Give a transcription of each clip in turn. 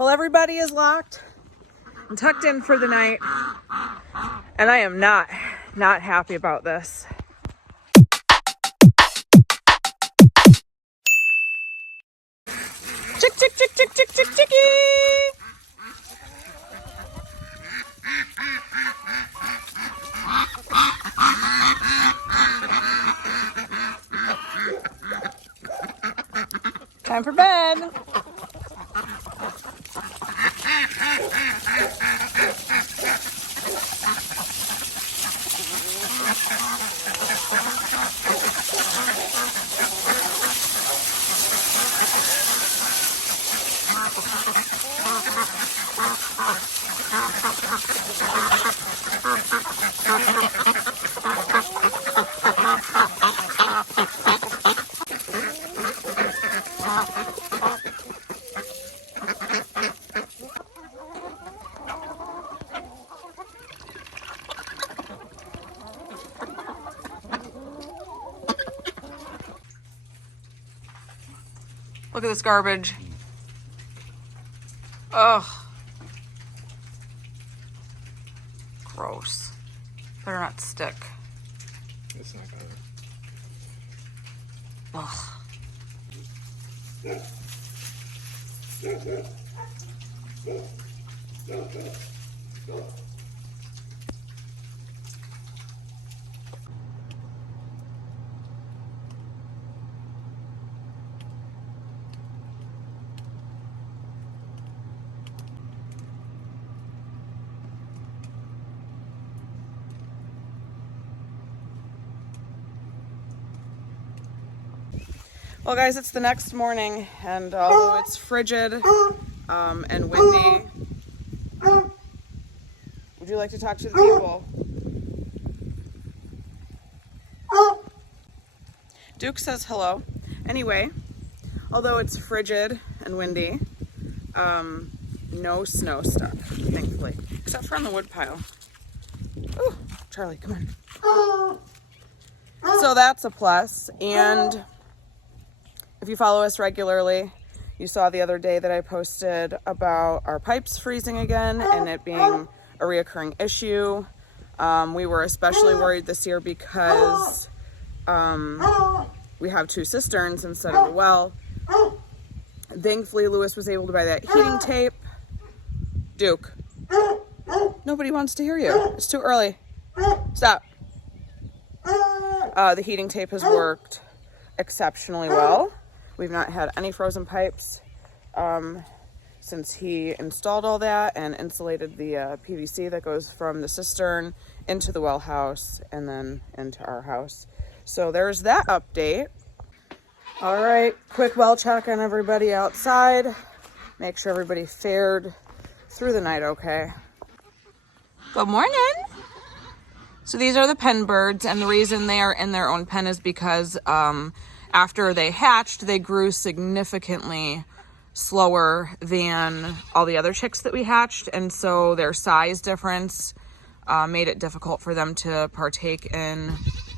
Well, everybody is locked and tucked in for the night, and I am not happy about this. Chick, chick, chick, chick, chick, chick, chicky! Time for bed. Look at this garbage. Ugh. Gross. Better not stick. It's not gonna. Ugh. Well, guys, it's the next morning, and although it's frigid and windy, would you like to talk to the people? Duke says hello. Anyway, although it's frigid and windy, no snow stuck, thankfully, except for on the wood pile. Ooh, Charlie, come on. So that's a plus, and if you follow us regularly, you saw the other day that I posted about our pipes freezing again and it being a reoccurring issue. We were especially worried this year because we have 2 cisterns instead of a well. Thankfully, Lewis was able to buy that heating tape. Duke, nobody wants to hear you. It's too early. Stop. The heating tape has worked exceptionally well. We've not had any frozen pipes since he installed all that and insulated the PVC that goes from the cistern into the well house and then into our house. So there's that update. All right, quick well check on everybody outside. Make sure everybody fared through the night okay. Good morning. So these are the pen birds, and the reason they are in their own pen is because after they hatched, they grew significantly slower than all the other chicks that we hatched, and so their size difference made it difficult for them to partake in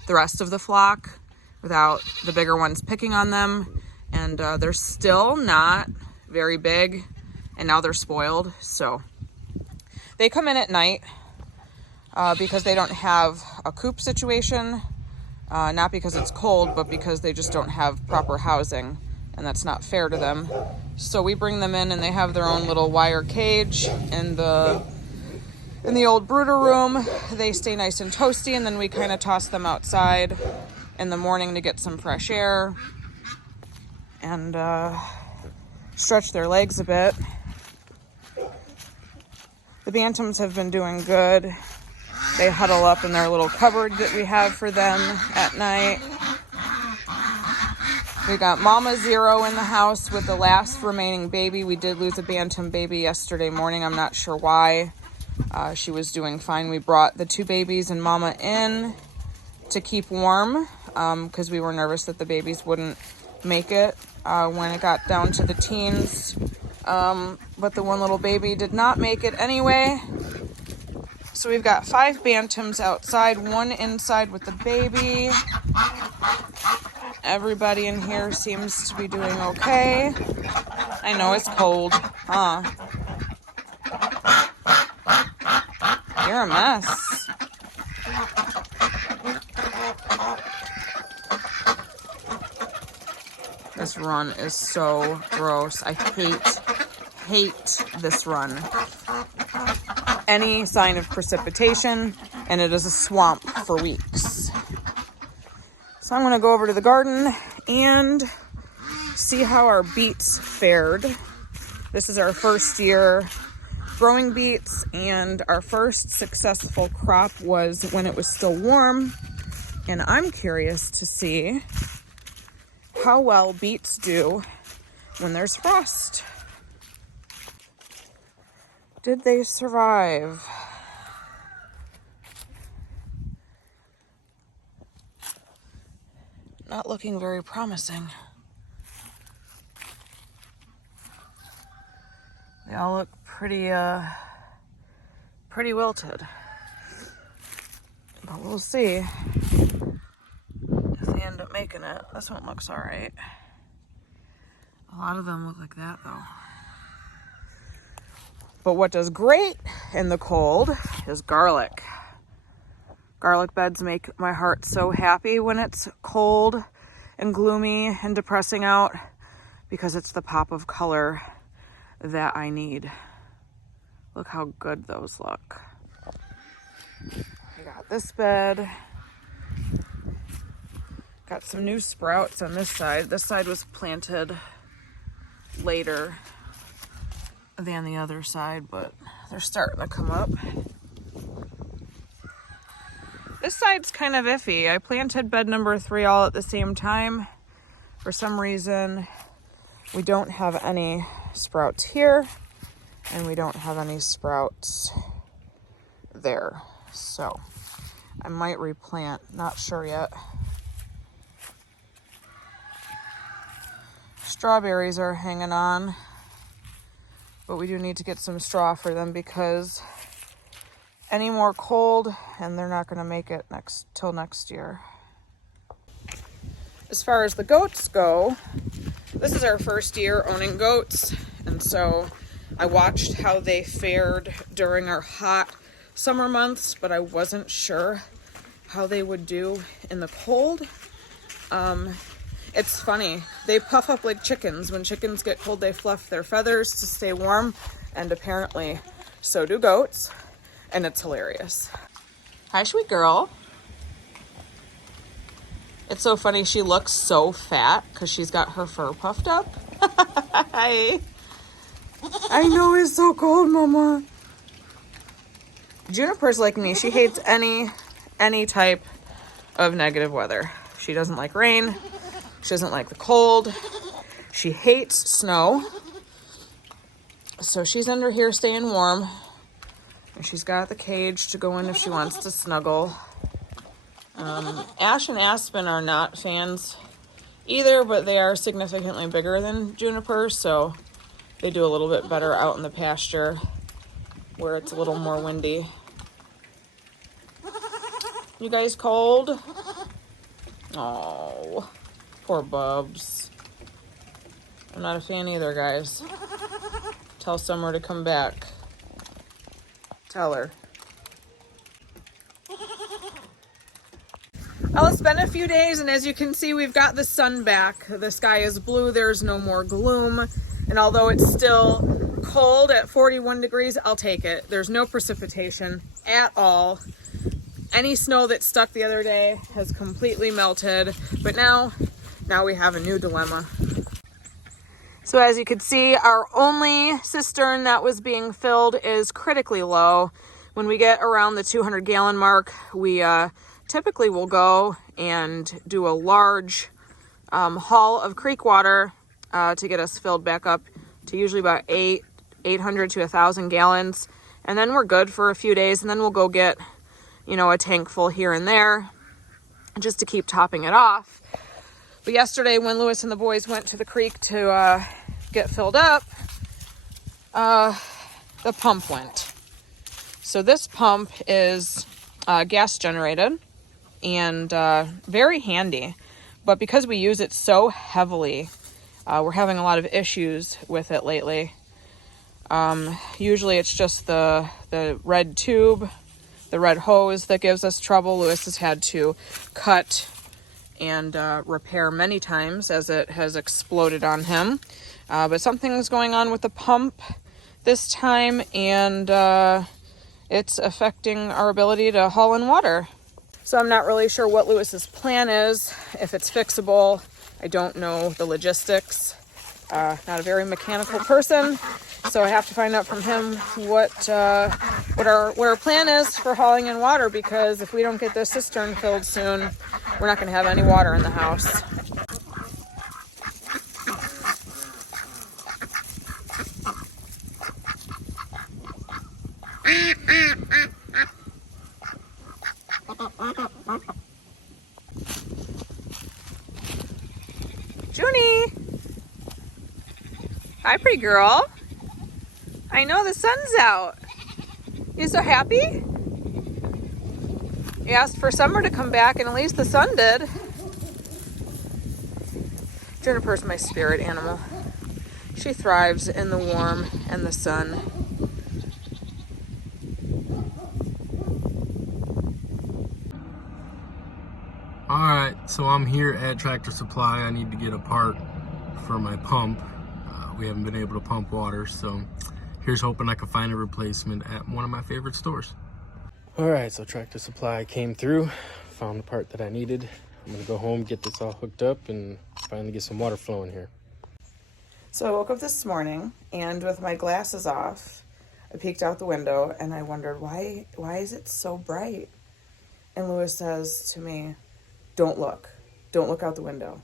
the rest of the flock without the bigger ones picking on them. And they're still not very big, and now they're spoiled. So they come in at night because they don't have a coop situation. Not because it's cold, but because they just don't have proper housing, and that's not fair to them. So we bring them in, and they have their own little wire cage in the old brooder room. They stay nice and toasty, and then we kind of toss them outside in the morning to get some fresh air and stretch their legs a bit. The bantams have been doing good. They huddle up in their little cupboard that we have for them at night. We got Mama Zero in the house with the last remaining baby. We did lose a bantam baby yesterday morning. I'm not sure why. She was doing fine. We brought the 2 babies and Mama in to keep warm because we were nervous that the babies wouldn't make it when it got down to the teens. But the one little baby did not make it anyway. So we've got 5 bantams outside, 1 inside with the baby. Everybody in here seems to be doing okay. I know it's cold, huh? You're a mess. This run is so gross. I hate this run. Any sign of precipitation, and it is a swamp for weeks. So I'm gonna go over to the garden and see how our beets fared. This is our first year growing beets, and our first successful crop was when it was still warm. And I'm curious to see how well beets do when there's frost. Did they survive? Not looking very promising. They all look pretty wilted. But we'll see if they end up making it. This one looks all right. A lot of them look like that though. But what does great in the cold is garlic. Garlic beds make my heart so happy when it's cold and gloomy and depressing out, because it's the pop of color that I need. Look how good those look. I got this bed. Got some new sprouts on this side. This side was planted later than the other side, but they're starting to come up. This side's kind of iffy. I planted bed number 3 all at the same time. For some reason, we don't have any sprouts here, and we don't have any sprouts there. So I might replant, not sure yet. Strawberries are hanging on, but we do need to get some straw for them because any more cold and they're not going to make it till next year. As far as the goats go, this is our first year owning goats, and so I watched how they fared during our hot summer months, but I wasn't sure how they would do in the cold. It's funny, they puff up like chickens. When chickens get cold, they fluff their feathers to stay warm, and apparently so do goats, and it's hilarious. Hi, sweet girl. It's so funny, she looks so fat because she's got her fur puffed up. Hi. I know, it's so cold, Mama. Juniper's like me. She hates any type of negative weather. She doesn't like rain. She doesn't like the cold. She hates snow. So she's under here staying warm. And she's got the cage to go in if she wants to snuggle. Ash and Aspen are not fans either, but they are significantly bigger than Juniper, so they do a little bit better out in the pasture where it's a little more windy. You guys cold? Oh, poor Bubs. I'm not a fan either, guys. Tell Summer to come back. Tell her. Well, it's been a few days, and as you can see, we've got the sun back. The sky is blue, there's no more gloom. And although it's still cold at 41 degrees, I'll take it. There's no precipitation at all. Any snow that stuck the other day has completely melted. But now we have a new dilemma. So as you can see, our only cistern that was being filled is critically low. When we get around the 200 gallon mark, we typically will go and do a large haul of creek water to get us filled back up to usually about 800 to 1,000 gallons. And then we're good for a few days, and then we'll go get, a tank full here and there just to keep topping it off. But yesterday when Lewis and the boys went to the creek to get filled up, the pump went. So this pump is gas generated and very handy, but because we use it so heavily, we're having a lot of issues with it lately. Usually it's just the red tube the red hose that gives us trouble. Lewis has had to cut and repair many times as it has exploded on him. But something's going on with the pump this time, and it's affecting our ability to haul in water. So I'm not really sure what Lewis's plan is, if it's fixable. I don't know the logistics. Not a very mechanical person, so I have to find out from him what our plan is for hauling in water, because if we don't get this cistern filled soon, we're not going to have any water in the house. Junie! Hi, pretty girl. I know the sun's out. You so happy? You asked for summer to come back, and at least the sun did. Juniper's my spirit animal. She thrives in the warm and the sun. Alright, so I'm here at Tractor Supply. I need to get a part for my pump. We haven't been able to pump water, so here's hoping I can find a replacement at one of my favorite stores. Alright, so Tractor Supply came through, found the part that I needed. I'm gonna go home, get this all hooked up, and finally get some water flowing here. So I woke up this morning, and with my glasses off, I peeked out the window, and I wondered, why is it so bright? And Lewis says to me, don't look out the window.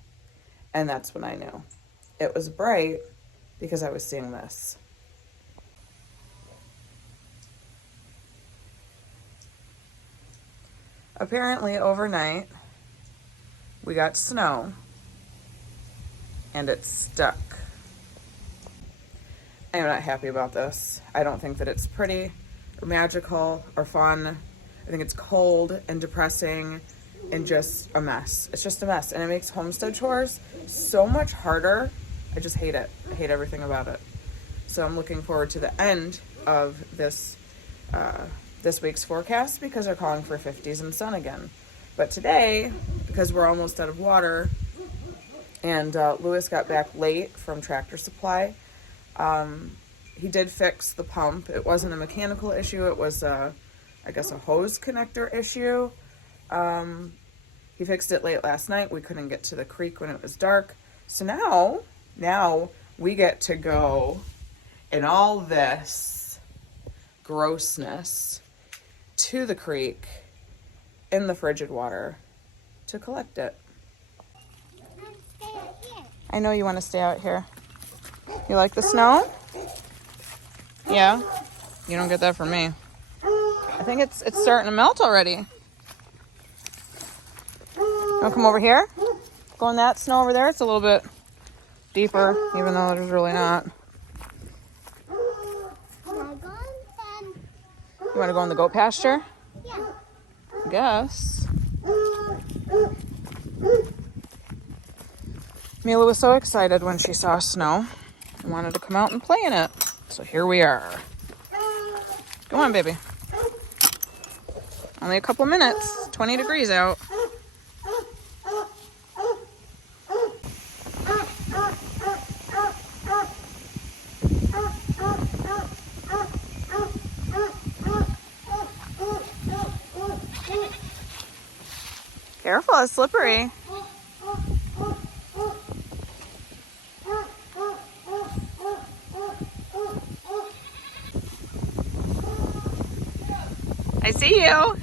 And that's when I knew. It was bright because I was seeing this. Apparently overnight, we got snow, and it stuck. I'm not happy about this. I don't think that it's pretty or magical or fun. I think it's cold and depressing and just a mess. It's just a mess, and it makes homestead chores so much harder. I just hate it. I hate everything about it. So I'm looking forward to the end of this week's forecast, because they're calling for 50s and sun again. But today, because we're almost out of water, and Lewis got back late from Tractor Supply, he did fix the pump. It wasn't a mechanical issue. It was, I guess, a hose connector issue. He fixed it late last night. We couldn't get to the creek when it was dark. So now we get to go in all this grossness to the creek in the frigid water to collect it. I know you want to stay out here. You like the snow? Yeah? You don't get that from me. I think it's starting to melt already. You want to come over here? Go in that snow over there. It's a little bit deeper, even though there's really not. You want to go in the goat pasture? Yeah. I guess. Mila was so excited when she saw snow and wanted to come out and play in it. So here we are. Come on, baby. Only a couple minutes. 20 degrees out. Careful, it's slippery. I see you.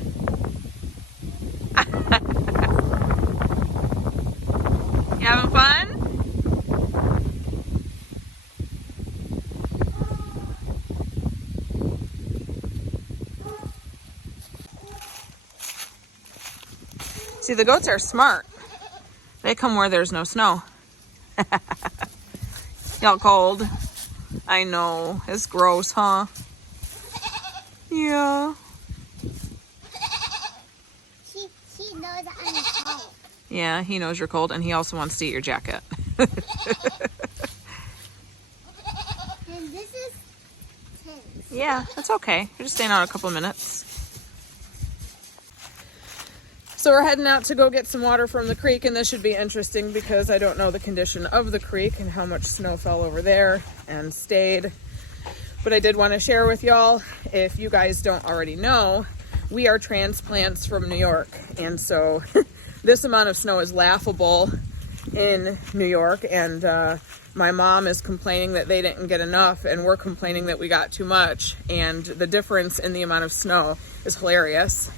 You having fun? See, the goats are smart. They come where there's no snow. Y'all cold? I know. It's gross, huh? Yeah. She knows I'm cold. Yeah, he knows you're cold, and he also wants to eat your jacket. And this is tense. Yeah, that's okay. You're just staying out a couple minutes. So we're heading out to go get some water from the creek, and this should be interesting because I don't know the condition of the creek and how much snow fell over there and stayed. But I did want to share with y'all, if you guys don't already know, we are transplants from New York. And so this amount of snow is laughable in New York. And my mom is complaining that they didn't get enough, and we're complaining that we got too much. And the difference in the amount of snow is hilarious.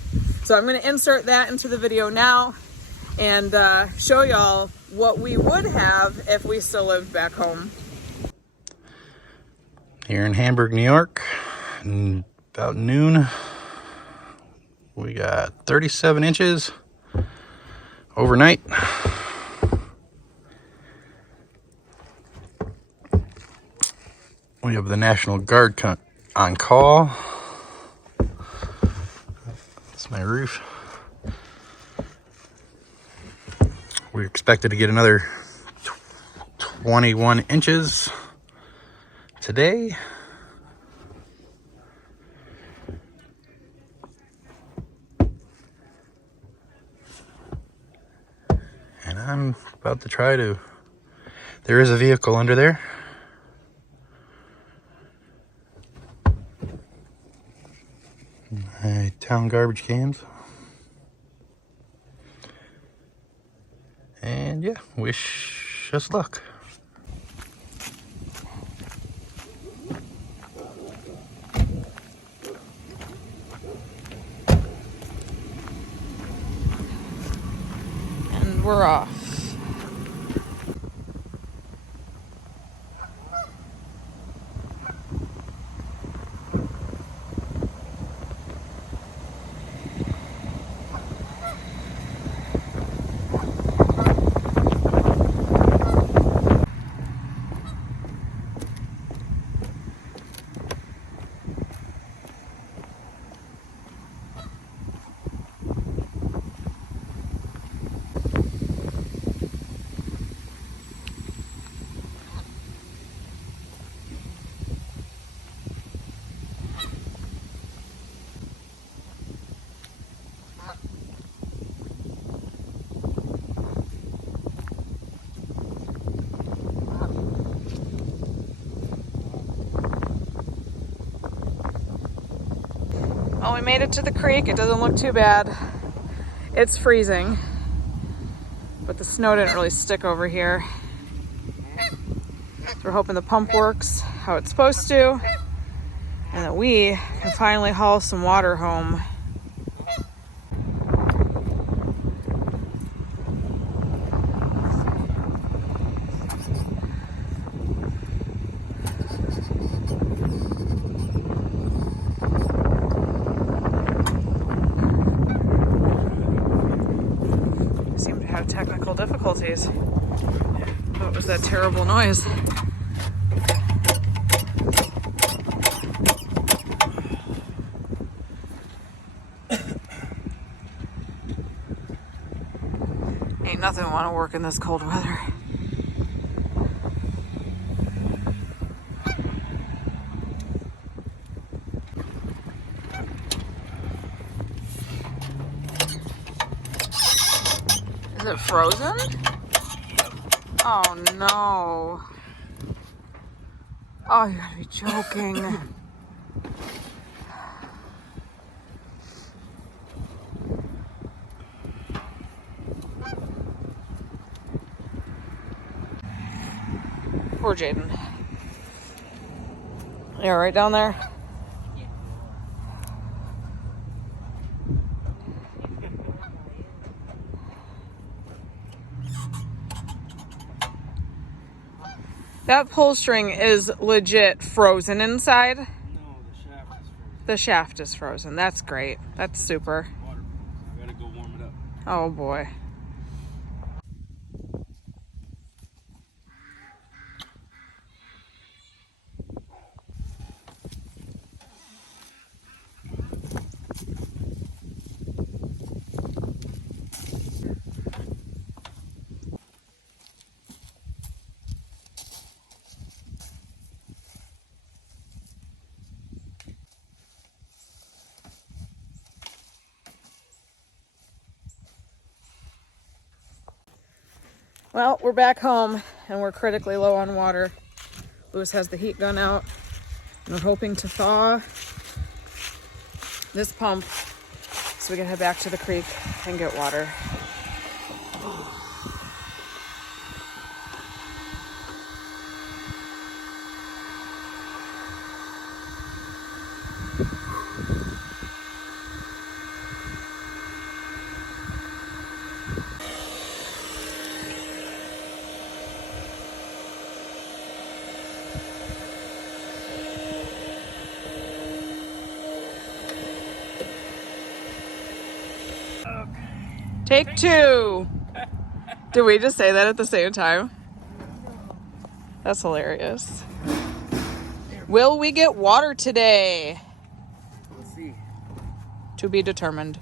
So I'm going to insert that into the video now and show y'all what we would have if we still lived back home. Here in Hamburg, New York, about noon, we got 37 inches overnight. We have the National Guard on call. That's my roof. We're expected to get another 21 inches today. And I'm about to try to, there is a vehicle under there. My town garbage cans. And yeah, wish us luck. And we're off. Well, we made it to the creek. It doesn't look too bad. It's freezing, but the snow didn't really stick over here. So we're hoping the pump works how it's supposed to, and that we can finally haul some water home. Seem to have technical difficulties. What was that terrible noise? Ain't nothing want to work in this cold weather. Is it frozen? Oh no. Oh, you gotta be joking. Poor Jaden. Yeah, right down there. That pull string is legit frozen inside. No, the shaft is frozen. The shaft is frozen. That's great. That's super. Water. I gotta go warm it up. Oh boy. Well, we're back home and we're critically low on water. Lewis has the heat gun out and we're hoping to thaw this pump so we can head back to the creek and get water. Take two. Did we just say that at the same time? That's hilarious. Will we get water today? Let's see. To be determined.